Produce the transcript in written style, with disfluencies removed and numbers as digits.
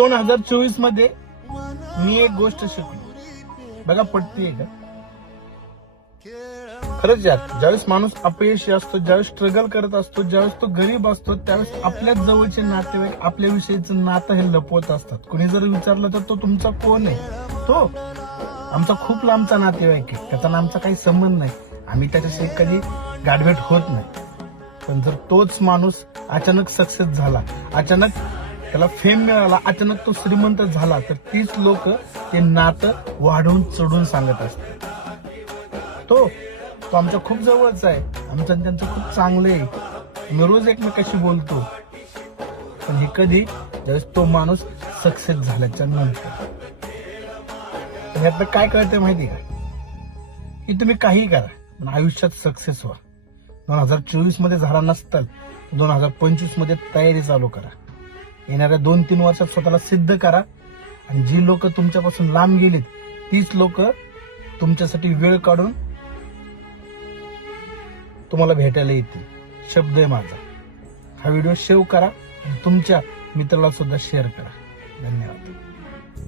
2024 मध्ये मी एक गोष्ट शिकलो बघा, पटतीये का? खरंच यार, ज्यावेळेस माणूस अपयशी असतो, ज्यावेळेस स्ट्रगल करत असतो, ज्यावेळेस तो गरीब असतो, त्यावेळेस आपल्याच जवळचे नातेवाईक आपल्याविषयीचं नातं हे लपवत असतात. कुणी जर विचारलं तर तो तुमचा कोण आहे? तो आमचा खूप लांबचा नातेवाईक आहे, त्याचा आमचा काही संबंध नाही, आम्ही त्याच्याशी कधी गाठभेट होत नाही. पण जर तोच माणूस अचानक सक्सेस झाला, अचानक त्याला फेम मिळाला, अचानक तो श्रीमंत झाला, तर तीच लोक ते नातं वाढवून चढून सांगत असतात. तो आमच्या खूप जवळचा आहे, आमचं आणि त्यांचं खूप चांगलं आहे, मी रोज एकमेकाशी बोलतो. पण हे कधी, ज्यावेळेस तो माणूस सक्सेस झाल्याच्या नंतर. यातलं काय कळतंय माहिती का? की तुम्ही काही करा पण आयुष्यात सक्सेस व्हा. 2024 मध्ये झाला नसताल, 2025 मध्ये तयारी चालू करा. येणाऱ्या 2-3 वर्षात स्वतःला सिद्ध करा. आणि जी लोक तुमच्यापासून लांब गेलीत, तीच लोक तुमच्यासाठी वेळ काढून तुम्हाला भेटायला येतील. शब्द आहे माझा. हा व्हिडिओ सेव्ह करा आणि तुमच्या मित्राला सुद्धा शेअर करा. धन्यवाद.